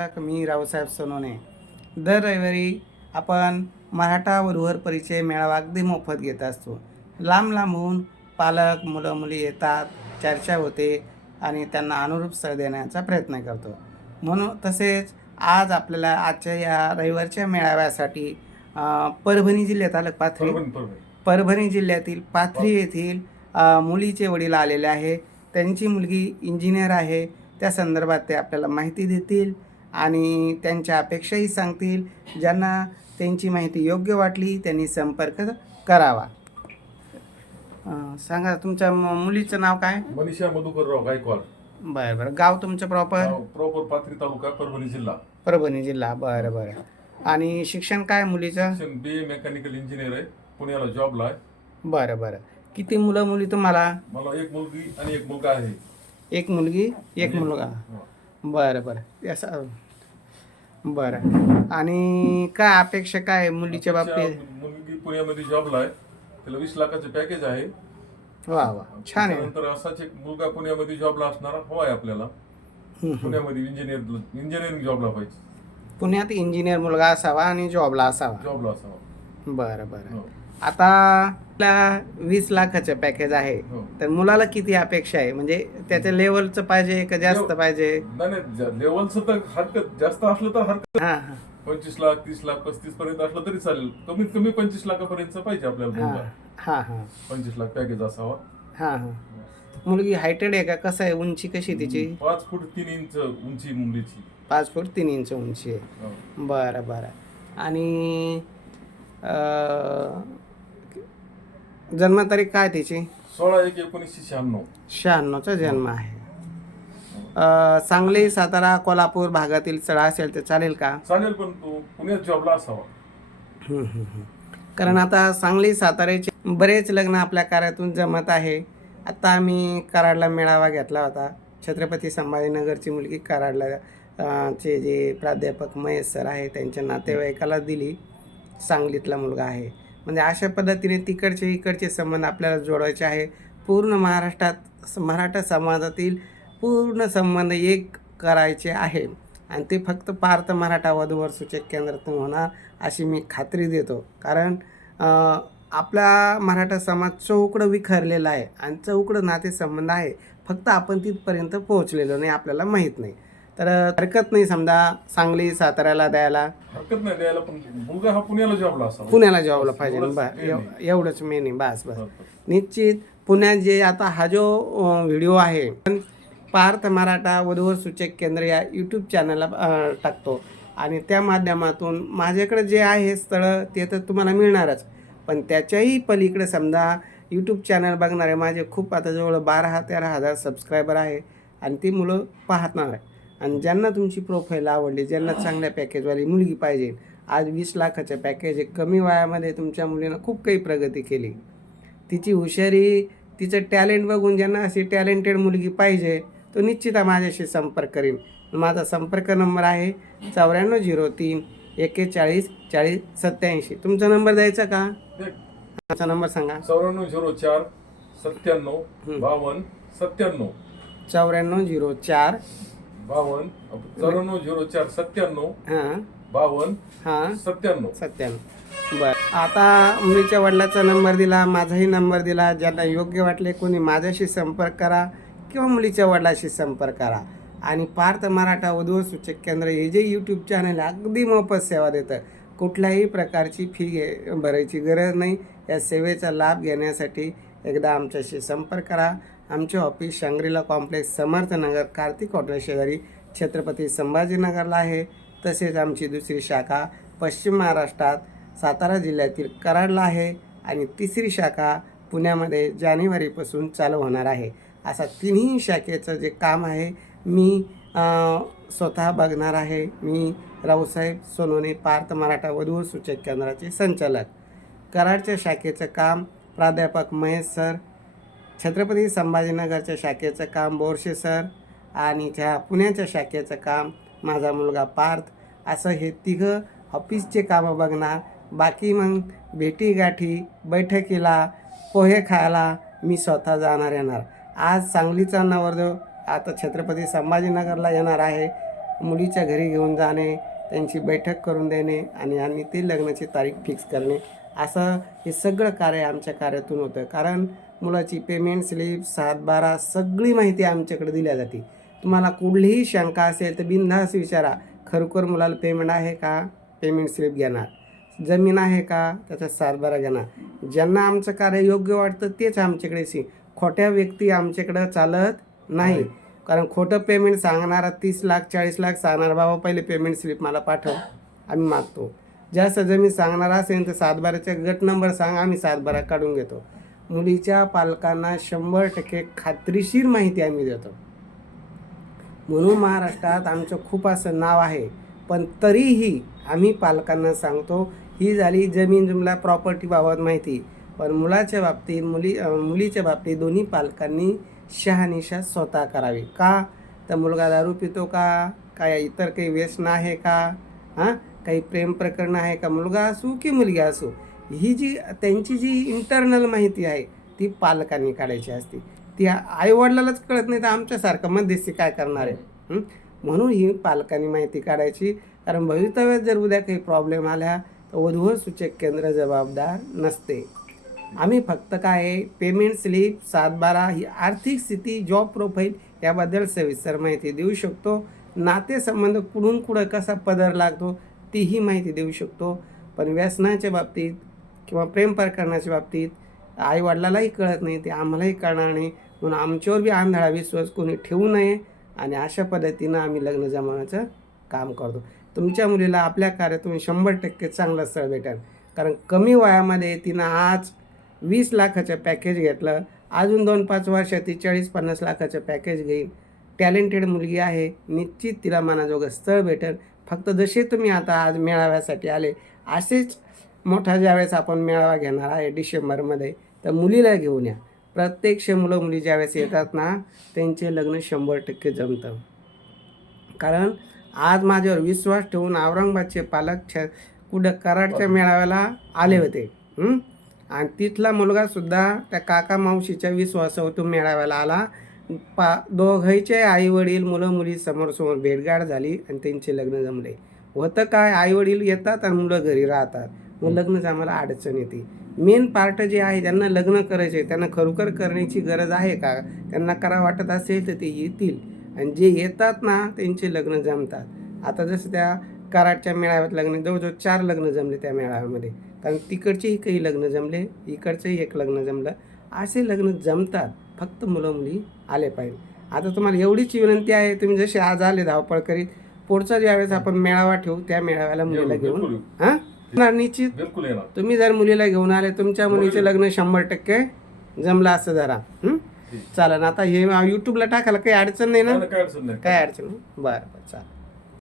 मी रावसाहेब सोनवणे? दर रविवारी आपण मराठा वधूवर परिचय मेळावा अगदी मोफत घेत असतो. लांब लांबून पालक मुलं मुली येतात चर्चा होते आणि त्यांना अनुरूप स्थळ देण्याचा प्रयत्न करतो. म्हणून तसेच आज आपल्याला आजच्या या रविवारच्या मेळाव्यासाठी परभणी जिल्ह्यात आलं पाथरी? परभणी जिल्ह्यातील पाथरी येथील मुलीचे वडील आलेले आहे. त्यांची मुलगी इंजिनियर आहे. त्या संदर्भात ते आपल्याला माहिती देतील. आणि त्यांच्या अपेक्षाही सांगतील. ज्यांना त्यांची माहिती योग्य वाटली त्यांनी संपर्क करावा. सांगा तुमच्या मुलीचं नाव काय? मनीषा मधुकरराव गायकवाड. बरं बरं. गाव तुमचं प्रॉपर प्रॉपर पाथरी तालुका परभणी जिल्हा. परभणी जिल्हा. बरं बरं. आणि शिक्षण काय मुलीचं? बी ए मेकॅनिकल इंजिनियर आहे. पुण्याला जॉबला आहे. बरं बरं. किती मुलं मुली तुम्हाला? मला एक मुलगी आणि एक मुलगा आहे. एक मुलगी एक मुलगा. हा. बरं बरं. असं बरं. आणि काय अपेक्षा काय आहे मुलीच्या बाबतीत? मुलगी पुण्यामध्ये जॉबला आहे. त्याला वीस लाखाचं पॅकेज आहे. वा वा. छान आहे. त्यानंतर असाच एक मुलगा पुण्यामध्ये जॉबला असणारा हवा आहे आपल्याला. पुण्यामध्ये इंजिनियर इंजिनिअरिंग जॉबला पाहिजे. पुण्यात इंजिनियर मुलगा असावा आणि जॉबला असावा. जॉबला असावा. बरं बरं. हो. आता आपल्या वीस लाखाचं पॅकेज आहे. हो. तर मुलाला किती अपेक्षा आहे? म्हणजे त्याच्या लेवलचं पाहिजे का जास्त पाहिजे? नाही नाही लेवलचं तर हरकत जास्त असलं तर हरकत. हां हां. पंचवीस लाख तीस लाख पस्तीस पर्यंत असलं तरी चालेल. कमीत कमी पंचवीस लाखापर्यंत पाहिजे आपल्याला हां मुलगा. हां हां. पंचवीस लाख पॅकेज असावा. हां हां. मुलगी हायटेड आहे का? कसं आहे? उंची कशी आहे तिची? पाच फूट तीन इंच उंची मुलीची. पाच फूट तीन इंच उंची आहे. हो. बरं बरं. आणि अं, जन्मतारीख काय तिची? सोळा एक एकोणीसशे शहाण्णव. शहाण्णवचा जन्म आहे. अं, सांगली सातारा कोल्हापूर भागातील स्थळ असेल तर चालेल का? चालेल पण तो पुण्यात जॉबला असावा. हम्म, हम्म, हम्म. कारण आता सांगली साताऱ्याचे बरेच लग्न आपल्या कार्यातून जमत आहे. आता आम्ही कराडला मेळावा घेतला होता. छत्रपती संभाजीनगरची मुलगी कराडला अं, चे जे प्राध्यापक महेश सर आहे त्यांच्या नातेवाईकाला दिली. सांगलीतला मुलगा आहे. म्हणजे अशा पद्धतीने तिकडचे इकडचे संबंध आपल्याला जोडायचे आहे. पूर्ण महाराष्ट्रात मराठा समाजातील पूर्ण संबंध एक करायचे आहे. आणि ते फक्त पार्थ मराठा वधूवर सूचक केंद्रातून होणार अशी मी खात्री देतो. कारण आपला मराठा समाज चौकडं विखरलेला आहे. आणि चौकडं नातेसंबंध आहे. फक्त आपण तिथपर्यंत पोहोचलेलो नाही आपल्याला माहीत नाही. तर हरकत नाही समजा सांगली साताऱ्याला द्यायला. हरकत नाही द्यायला पण मुलगा हा पुण्याला जॉबला असावा. पुण्याला जॉबला पाहिजे. एवढंच बा main आहे. एवढंच मेन आहे. बस बस. निश्चित पुण्यात जे आता हा जो अ, व्हिडिओ आहे पार्थ मराठा वधूवर सूचक केंद्र या यूट्यूब चॅनलला अ, टाकतो. आणि त्या माध्यमातून माझ्याकडे जे आहे स्थळं ते तर तुम्हाला मिळणारच. पण त्याच्याही पलीकडे समजा यूट्यूब चॅनल बघणारे माझे खूप आता जवळ बारा तेरा हजार सबस्क्रायबर आहे. आणि ती मुलं पाहणार आहे आणि ज्यांना तुमची प्रोफाईल आवडली ज्यांना चांगल्या पॅकेजवाली मुलगी पाहिजे आज वीस लाखाचं पॅकेज कमी वयामध्ये तुमच्या मुलीनं खूप काही प्रगती केली. तिची हुशारी तिचं टॅलेंट बघून ज्यांना अशी टॅलेंटेड मुलगी पाहिजे तो निश्चित माझ्याशी संपर्क करीन. माझा संपर्क नंबर आहे चौऱ्याण्णव झिरो तीन एक्केचाळीस चाळीस सत्याऐंशी तुमचा नंबर द्यायचा का? तुमचा नंबर सांगा. चौऱ्याण्णव झिरो चार सत्त्याण्णव. बावन्न सत्त्याण्णव. चौऱ्याण्णव झिरो चार बावन्न चौऱ्याण्णव झिरो चार सत्त्याण्णव हां. बावन्न हां. सत्त्याण्णव. सत्त्याण्णव. बरं. आता मुलीच्या वडिलाचा नंबर दिला माझाही नंबर दिला ज्यांना योग्य वाटले कोणी माझ्याशी संपर्क करा किंवा मुलीच्या वडिलाशी संपर्क करा. आणि पार्थ मराठा वधू सूचक केंद्र हे जे यूट्यूब चॅनल अगदी मोफत सेवा देतं. कुठल्याही प्रकारची फी घे भरायची गरज नाही. या सेवेचा लाभ घेण्यासाठी एकदा आमच्याशी संपर्क करा. आमचे office Shangrila complex Samarthnagar Kartik hotel शेजारी छत्रपती संभाजीनगरला आहे. तसेच आमची दुसरी शाखा पश्चिम महाराष्ट्रात सातारा जिल्ह्यातील कराडला आहे आणि तिसरी शाखा पुण्यामध्ये जानेवारीपासून चालू होणार आहे. असा तिन्ही शाखेचं जे काम आहे मी स्वतः बघणार आहे. मी रावसाहेब सोनोने पार्थ मराठा वधू सूचक केंद्राचे संचालक. कराडच्या शाखेचं काम प्राध्यापक महेश सर छत्रपती संभाजीनगरच्या शाखेचं काम बोरशे सर आणि त्या पुण्याच्या शाखेचं काम माझा मुलगा पार्थ असं हे तिघं ऑफिसचे कामं बघणार. बाकी मग भेटीगाठी बैठकीला पोहे खायला मी स्वतः जाणार येणार. आज सांगलीचा नवरदेव आता छत्रपती संभाजीनगरला येणार आहे. मुलीच्या घरी घेऊन जाणे त्यांची बैठक करून देणे आणि आणि ते लग्नाची तारीख फिक्स करणे. असं हे सगळं कार्य आमच्या कार्यातून होतं. कारण मुलाची पेमेंट स्लिप सात बारा सगळी माहिती आमच्याकडे दिल्या जाते. तुम्हाला कुठलीही शंका असेल तर बिनधास्त विचारा. खरोखर मुलाला पेमेंट आहे का? पेमेंट स्लिप घेणार. जमीन आहे का? त्याचा सातबारा घेणार. ज्यांना आमचं कार्य योग्य वाटतं तेच आमच्याकडे सी खोट्या व्यक्ती आमच्याकडं चालत नाही. कारण खोटं पेमेंट सांगणारा तीस लाख चाळीस लाख सांगणार बाबा पहिले पेमेंट स्लिप मला पाठव. आम्ही मागतो. जास्त जमीन सांगणार असेल तर सातबाराचा गट नंबर सांग आम्ही सातबारा काढून घेतो. मुलीच्या पालकांना शंभर टक्के खात्रीशीर माहिती आम्ही देतो. म्हणून महाराष्ट्रात आमचं खूप असं नाव आहे. पण तरीही आम्ही पालकांना सांगतो ही झाली जमीन जुमला प्रॉपर्टीबाबत माहिती. पण मुलाच्या बाबतीत मुली मुलीच्या बाबतीत दोन्ही पालकांनी शहानिशा स्वतः करावी. का? तर मुलगा दारू पितो का? काय इतर काही व्यसन आहे का? हां? काही प्रेम प्रकरण आहे का? मुलगा असू की मुलगी असू? ही जी त्यांची जी इंटरनल माहिती आहे ती पालकांनी काढायची असते. ती आईवडिलालाच कळत नाही तर आमच्यासारखं मध्यस्थी काय करणार आहे? म्हणून ही पालकांनी माहिती काढायची. कारण भवितव्यात जर उद्या काही प्रॉब्लेम आल्या तर वधूवर सूचक केंद्र जबाबदार नसते. आम्ही फक्त काय आहे पेमेंट स्लिप सातबारा ही आर्थिक स्थिती जॉब प्रोफाईल याबद्दल सविस्तर माहिती देऊ शकतो. नातेसंबंध कुठून कुठं कसा पदर लागतो तीही माहिती देऊ शकतो. पण व्यसनाच्या बाबतीत किंवा प्रेम प्रकरणाच्या बाबतीत आईवडिलालाही कळत नाही ते आम्हालाही कळणार नाही. म्हणून आमच्यावर बी आंधळा विश्वास कोणी ठेवू नये आणि अशा पद्धतीनं आम्ही लग्न जमवण्याचं काम करतो. तुमच्या मुलीला आपल्या कार्यातून शंभर टक्के चांगलं स्थळ भेटेल. कारण कमी वयामध्ये तिनं आज वीस लाखाचं पॅकेज घेतलं. अजून दोन पाच वर्षात ती चाळीस पन्नास लाखाचं पॅकेज घेईल. टॅलेंटेड मुलगी आहे. निश्चित तिला मनाजोगं स्थळ भेटेल. फक्त जसे तुम्ही आता आज मेळाव्यासाठी आले असेच मोठा ज्यावेळेस आपण मेळावा घेणार आहे डिसेंबरमध्ये तर मुलीला घेऊन या. प्रत्यक्ष मुलं मुली ज्यावेळेस येतात ना त्यांचे लग्न शंभर टक्के जमतं. कारण आज माझ्यावर विश्वास ठेवून औरंगाबादचे पालक छ कुठं कराडच्या मेळाव्याला आले होते? आणि तिथला मुलगासुद्धा त्या काका मावशीच्या विश्वासावर तो मेळाव्याला आला. पा दोघांचे आई वडील मुलं मुली समोर समोर भेटगाठ झाली आणि त्यांचे लग्न जमले. होतं काय? आई वडील येतात आणि मुलं घरी राहतात. मग लग्न जमायला अडचण येते. मेन पार्ट जे आहे ज्यांना लग्न करायचे त्यांना खरोखर करण्याची गरज आहे का? त्यांना करा वाटत असेल तर ते येतील. आणि जे येतात ना त्यांचे लग्न जमतात. आता जसं त्या कराडच्या मेळाव्यात लग्न जवळजवळ चार लग्न जमले त्या मेळाव्यामध्ये. कारण तिकडचेही काही लग्न जमले इकडचंही एक लग्न जमलं. असे लग्न जमतात. फक्त मुलं मुली आले पाहिजे. आता तुम्हाला एवढीच विनंती आहे तुम्ही जसे आज आले धावपळ करीत पुढचा ज्यावेळेस आपण मेळावा ठेवू त्या मेळाव्याला मुलीला येऊ, घेऊन. हां? येणार निश्चित बिलकुल येणार. तुम्ही जर मुलीला घेऊन आले तुमच्या मुलीचे लग्न शंभर टक्के जमलं असं जरा? चालेल आता हे यूट्यूबला टाकायला काही अडचण नाही ना? काय अडचण नाही. काय अडचण नाही. बरं बरं चालेल.